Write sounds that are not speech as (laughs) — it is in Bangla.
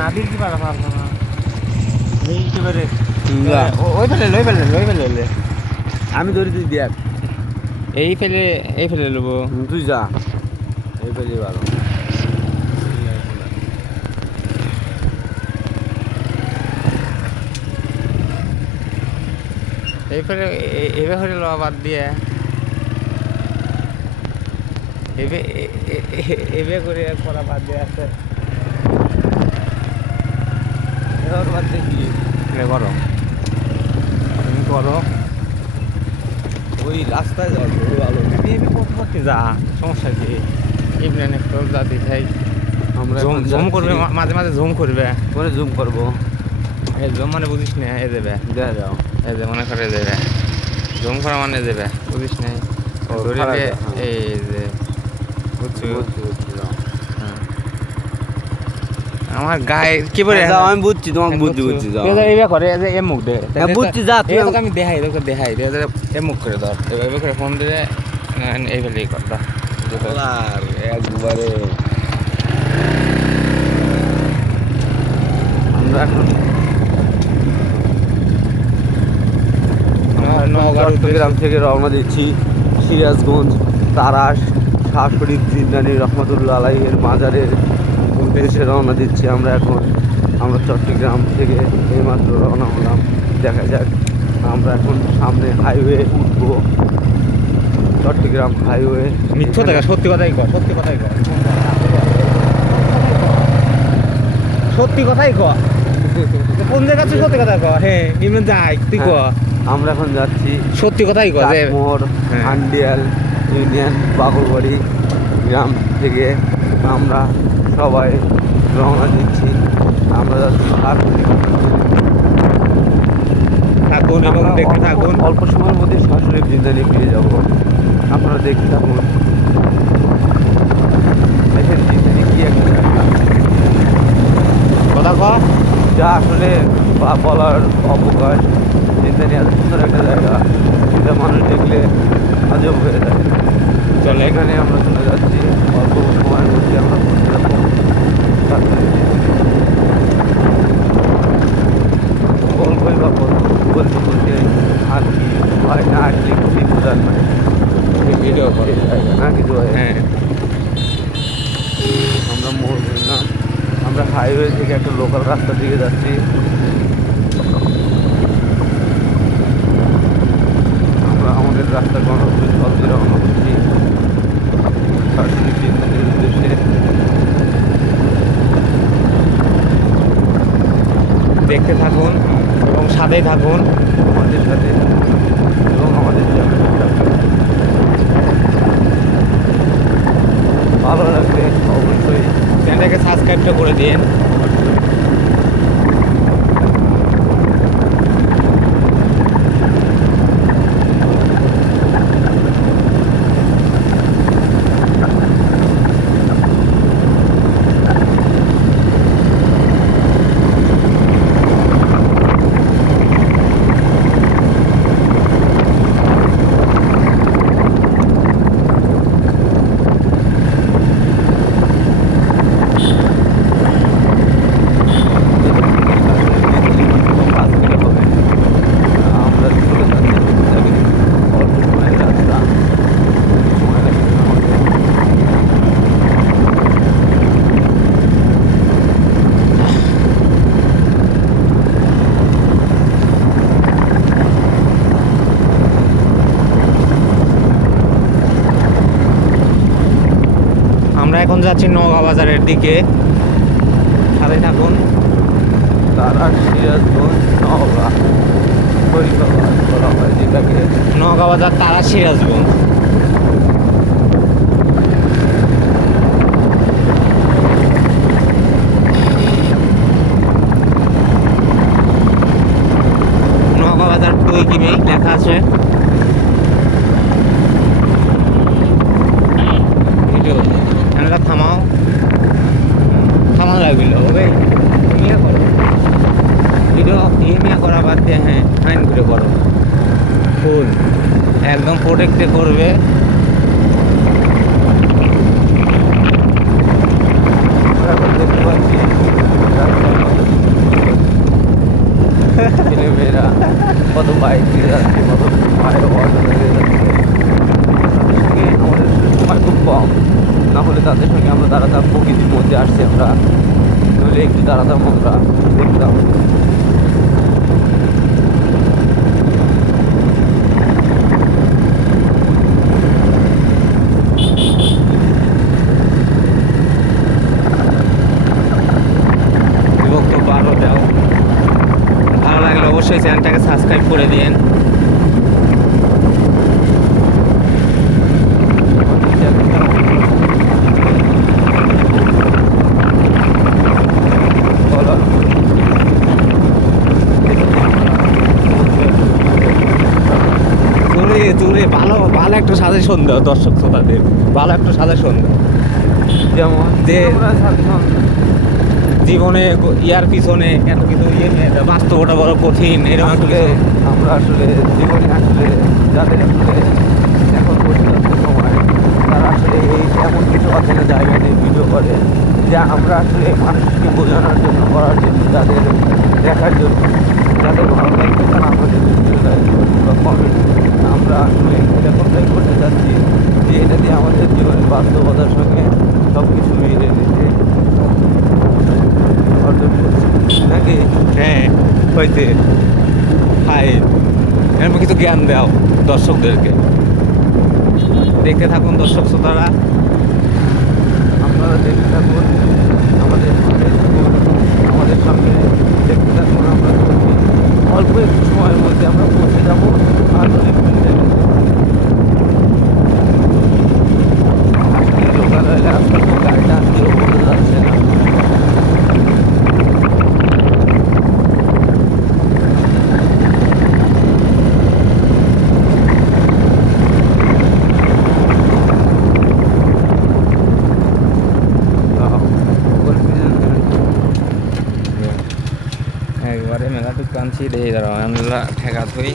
না দিতে পারা পারব না। এই একেবারে যা। ও- ওই ফেলে লই ফেলে লই ফেলে আমি ধরি তুই দেখ। এই ফেলে এই ফেলে নেব তুই যা। এই পেলে ভালো। এই ফেলে এবে লওয়া বাদ দিয়ে। এবে এবে করে করা বাদ দিয়ে আছে। এ করো। তুমি করো। ওই রাস্তায় করতে করতে যা সমস্যা কি? ইমরান একটু যা দেখাই। আমরা ঝুম করবে মাঝে মাঝে ঝুম করবে। পরে জুম করব। এই ঝুম মানে বুঝিস না এ দেবে। দেখা যাও এই যে মনে করে দেবে। ঝুম করা মানে দেবে বুঝিস নাই। এই যে বুঝছ বুঝছি, যাও। আমার গায়ে কি বলে? যাও, আমি বুঝছি তোমাকে বুঝছি বুঝছি যাও। এইভাবে করে এই যে এ মুখ দে। বুঝছি, যা, তুই এই আম- দেখাই তোকে দেখাই দে এ মুখ করে ধর। এইভাবে করে ফোন দিলে এই ফেলেই কর দা একবারে। আমরা এখন চট্টগ্রাম থেকে রওনা দিচ্ছি সিরাজগঞ্জ তারাস শরীফ জিন্দানি রহমতুল্লাহ আলাইয়ের মাজারের উদ্দেশ্যে রওনা দিচ্ছি আমরা এখন। আমরা চট্টগ্রাম থেকে এইমাত্র রওনা হলাম। দেখা যাক আমরা এখন সামনে হাইওয়ে উঠবো। চট্টগ্রাম হাইওয়ে মিথ্য দেখা সত্যি কথাই কর সত্যি কথাই কর সত্যি কথাই কর (laughs) কোন জায়গা আছে সত্যি কথা কর হ্যাঁ ইমরান যাই তুই কর হ্যাঁ, আমরা এখন যাচ্ছি সত্যি কথাই কর যে চাটমোহর হ্যাঁ। আন্ডিয়াল ইউনিয়ন বাগলবাড়ি গ্রাম থেকে। আমরা সবাই রওনা দিচ্ছি। আমরা যাচ্ছি থাকুন এবং দেখতে অল্প- থাকুন। অল্প সময়ের মধ্যে শাশুড়ি জিন্দানি পেয়ে যাব। আপনারা দেখতে থাকুন। দেখেন জিন্দানি কি একটা কথা যা আসলে বা- বলার অবকাশ জিন্দানি এত সুন্দর একটা জায়গা। যেটা মানুষ দেখলে আজব হয়ে যায়। চলে এখানে আমরা চলে যাচ্ছি। অল্প সময়ের মধ্যে আমরা পৌঁছে যাব শাশুড়িতে। বলবোই বা বলব বলতে বলতে আর কি হয় না আসলে খুবই বোঝার নয় ভিডিও কর এই জায়গা না কিছু হয় হ্যাঁ আমরা মোড় ঘুরলাম হাইওয়ে থেকে একটা লোকাল রাস্তা দিকে যাচ্ছি। আমরা আমাদের রাস্তা গণপুরের পথে রওনা উদ্দেশ্যে। দেখতে থাকুন এবং সাথেই থাকুন আমাদের সাথে এবং আমাদের সাথে ভালো লাগলে অবশ্যই চ্যানেলটাকে সাবস্ক্রাইবটা করে দিন আমরা চলে যাচ্ছি টুকটাকে অল্প সময়ের রাস্তা সময় লাগবে না আমাদের। আমরা এখন যাচ্ছি নওগাঁ বাজারের দিকে। সাথে থাকুন। তারা সিরাজগঞ্জ নওগাঁ। ফরিদাবাদ বলা হয় যেটাকে। নওগাঁ বাজার তারা সিরাজগঞ্জ লেখা আছে। ভিডিও ক্যামেরা থামাও। থামা লাগল, ওকে? ইয়ে করো। ভিডিও ইএমআই করা বাদ দিয়ে হ্যাঁ ফাইন করে করো। ফুল, একদম প্রোটেক্টে করবে। কত বাইক দিয়ে কত খুব কম। নাহলে তাদের সঙ্গে আমরা দাঁড়াতাম, প্রকৃতির মধ্যে আসছি আমরা। নইলে একটু দাঁড়াতাম আমরা দেখতাম ভালো লাগলে অবশ্যই চ্যানেলটাকে সাবস্ক্রাইব করে দিয়েন। ভালো একটা সাজেশন দাও দর্শক শ্রোতাদের। ভালো একটা সাজেশন দাও যেমন যে- জীবনে ইয়ার পিছনে এত কিছু ইয়ে বাস্তবটা বড় কঠিন এরকম আসলে আমরা আসলে জীবনে আসলে যাদের আসলে এখন পর্যন্ত সময় তারা আসলে এই এমন কিছু অচেনা জায়গা নিয়ে ভিডিও করে যা আমরা আসলে মানুষকে বোঝানোর জন্য করার জন্য তাদের দেখার জন্য। যাদের ভালো লাগবে তারা আমাদের কমেন্ট আমরা আসলে এটা এরকমটাই করতে চাচ্ছি যে এটা দিয়ে আমাদের জীবনের বাস্তবতার সঙ্গে সব কিছু মিলে অর্জন নাকি? হ্যাঁ হয়েছে। হাই এরকম কিছু জ্ঞান দাও দর্শকদেরকে। দেখতে থাকুন দর্শক শ্রোতারা। আপনারা দেখতে থাকুন আমাদের আমাদের সামনে দেখতে থাকুন আমরা অল্প একটু সময়ের মধ্যে আমরা পৌঁছে যাব। আধুনিক মিনিটে আজকে লোকাল হলে আজকাল তো গাড়িটা কেউ বলতে যাচ্ছে না একবারে দেখি দাঁড়াও আমরা ঠেকা থই